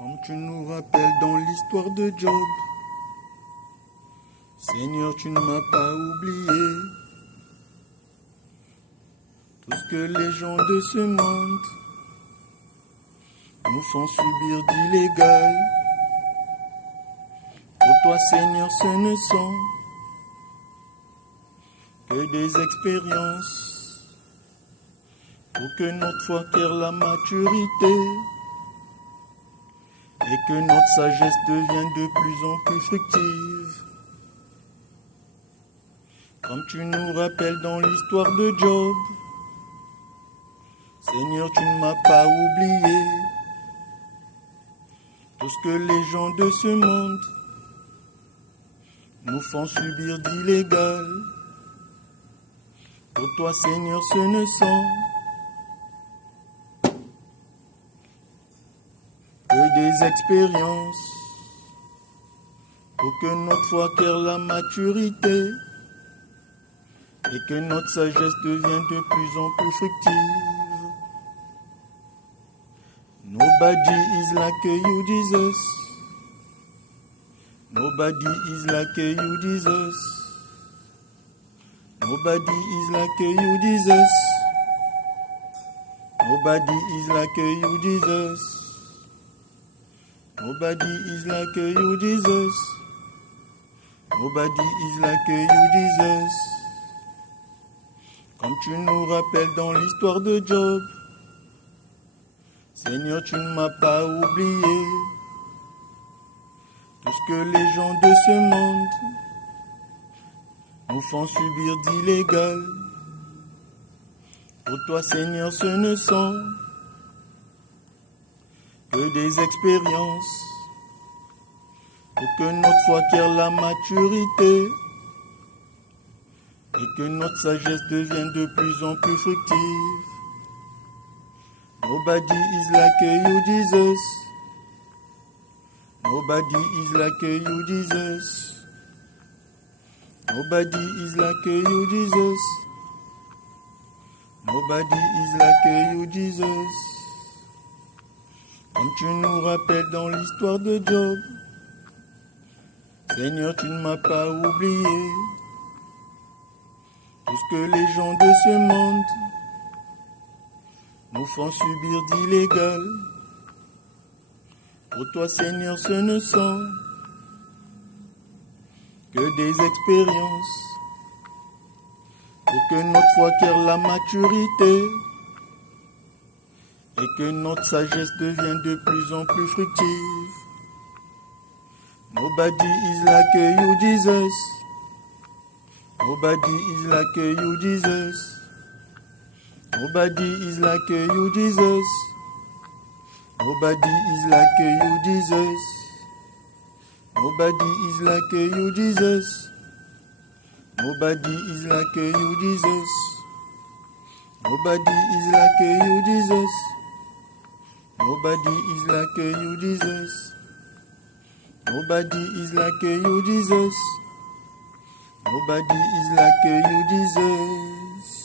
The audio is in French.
Comme tu nous rappelles dans l'histoire de Job, Seigneur, tu ne m'as pas oublié. Tout ce que les gens de ce monde nous font subir d'illégal, pour toi, Seigneur, ce ne sont que des expériences pour que notre foi acquiert la maturité et que notre sagesse devienne de plus en plus fructive. Comme tu nous rappelles dans l'histoire de Job, Seigneur, tu ne m'as pas oublié. Tout ce que les gens de ce monde nous font subir d'illégal, pour toi, Seigneur, ce ne sont que des expériences pour que notre foi acquiert la maturité et que notre sagesse devienne de plus en plus fructive. Nobody is like you, Jesus. Nobody is like you, Jesus. Nobody is like you, Jesus. Nobody is like you, Jesus. Nobody is like you, Jesus. Nobody is like you, Jesus. Comme tu nous rappelles dans l'histoire de Job, Seigneur, tu ne m'as pas oublié. Tout ce que les gens de ce monde nous font subir d'illégal, pour toi, Seigneur, ce ne sont que des expériences pour que notre foi acquiert la maturité et que notre sagesse devienne de plus en plus fructive. Nobody is like you, Jesus. Nobody is like you, Jesus. Nobody is like you, Jesus. Nobody is like you, Jesus. Comme tu nous rappelles dans l'histoire de Job, Seigneur, tu ne m'as pas oublié. Tout ce que les gens de ce monde nous font subir d'illégal, pour toi, Seigneur, ce ne sont que des expériences pour que notre foi acquiert la maturité et que notre sagesse devienne de plus en plus fructive. Nobody is like you, Jesus. Nobody is like you, Jesus. Nobody is like you, Jesus. Nobody is like you, Jesus. Nobody is like you, Jesus. Nobody is like you, Jesus. Nobody is like you, Jesus. Nobody is like you, Jesus. Nobody is like you, Jesus. Nobody is like you, Jesus.